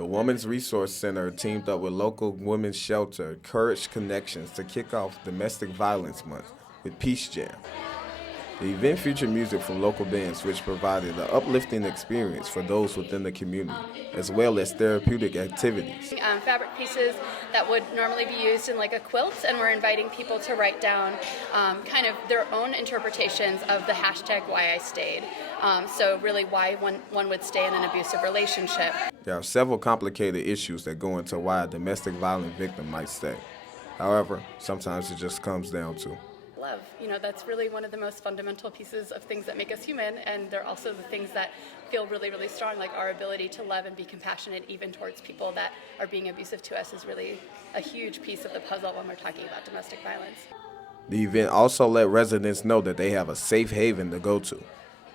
The Women's Resource Center teamed up with local women's shelter Courage Connections to kick off Domestic Violence Month with Peace Jam. The event featured music from local bands, which provided an uplifting experience for those within the community, as well as therapeutic activities. Fabric pieces that would normally be used in like a quilt, and we're inviting people to write down kind of their own interpretations of the hashtag why I stayed. So really why one would stay in an abusive relationship. There are several complicated issues that go into why a domestic violence victim might stay. However, sometimes it just comes down to love. That's really one of the most fundamental pieces of things that make us human, and they're also the things that feel really, really strong, like our ability to love and be compassionate even towards people that are being abusive to us is really a huge piece of the puzzle when we're talking about domestic violence. The event also let residents know that they have a safe haven to go to.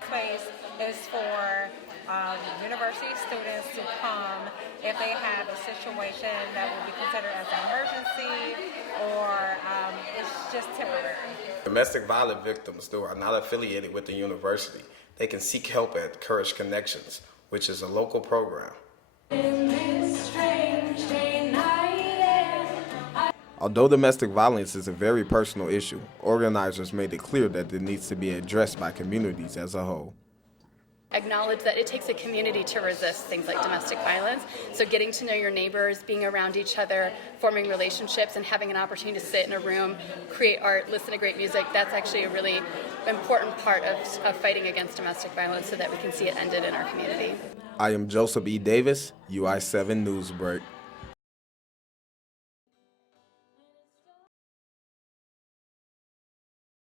Space is for university students to come if they have a situation that will be considered as an emergency or it's just temporary. Domestic violence victims, though, are not affiliated with the university. They can seek help at Courage Connections, which is a local program. Although domestic violence is a very personal issue, organizers made it clear that it needs to be addressed by communities as a whole. Acknowledge that it takes a community to resist things like domestic violence. So getting to know your neighbors, being around each other, forming relationships, and having an opportunity to sit in a room, create art, listen to great music, that's actually a really important part of fighting against domestic violence so that we can see it ended in our community. I am Joseph E. Davis, UI7 Newsbreak.